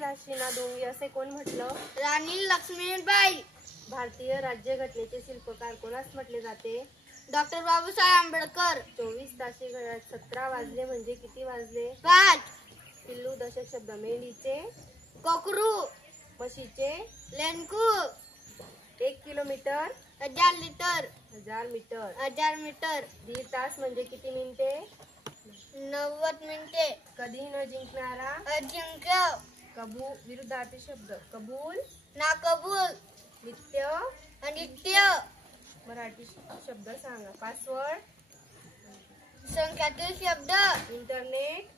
झाशींना डोंगी असे कोण म्हटलं? राणी लक्ष्मीबाई. भारतीय राज्यघटनेचे शिल्पकार कोणास म्हटले जाते? डॉक्टर बाबासाहेब आंबेडकर. 24 ताशी घड्याळात 17 वाजले म्हणजे किती वाजले? 5. पिल्लू दशक शब्द. मेंढीचे? कोकरू. म्हशीचे? लेंडकू. 1 किलोमीटर? 1000 लिटर. 1000 मीटर. 1000 मीटर. दीड तास म्हणजे किती मिनिटे? 90 मिनिटे. कधी न जिंकणारा? अजिंक्य. कबूल विरुद्धार्थी शब्द. कबूल? नाकबूल. नित्य? अनित्य. मराठी शब्द सांगा. पासवर्ड? संख्यातील शब्द. इंटरनेट?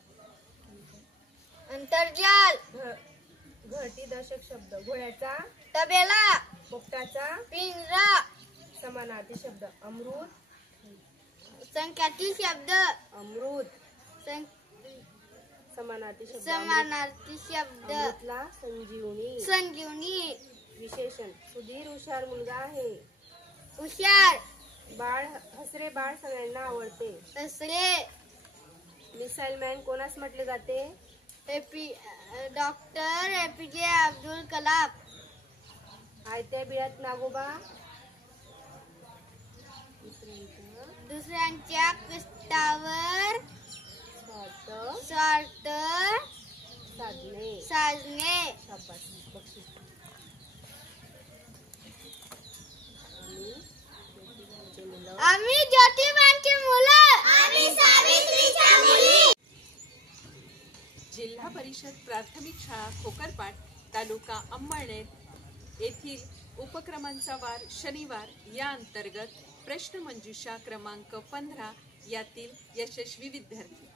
अंतर्जाल. घरटी दशक शब्द. घोड्याचा? तबेला. पोपटाचा? पिंजरा. समानार्थी शब्द. अमृत? संख्यातील शब्द. अमृत. समानार्थी शब्द. समानार्थी शब्द. अमृतला संजीवनी. संजीवनी. विशेषण. सुधीर हुशार मुलगा आहे. हुशार. बाळ हसरे बाळ सगळ्यांना आवडते. हसरे. मिसाईल मॅन कोणास म्हटले जाते? Doctor APJ Abdul Kalam. आयत्या बिळात नागोबा? दुसऱ्यांच्या कष्टावर स्वार्थ साधणे. शाबास. बक्षीस. आम्ही ज्योतिबांची मुलं. आम्ही सावित्रीच्या मुली. जिल्हा परिषद प्राथमिक शाळा खोकरपाट तालुका अंमळनेर येथील उपक्रमांचा वार शनिवार या अंतर्गत प्रश्नमंजुषा क्रमांक 15 यातील यशस्वी विद्यार्थी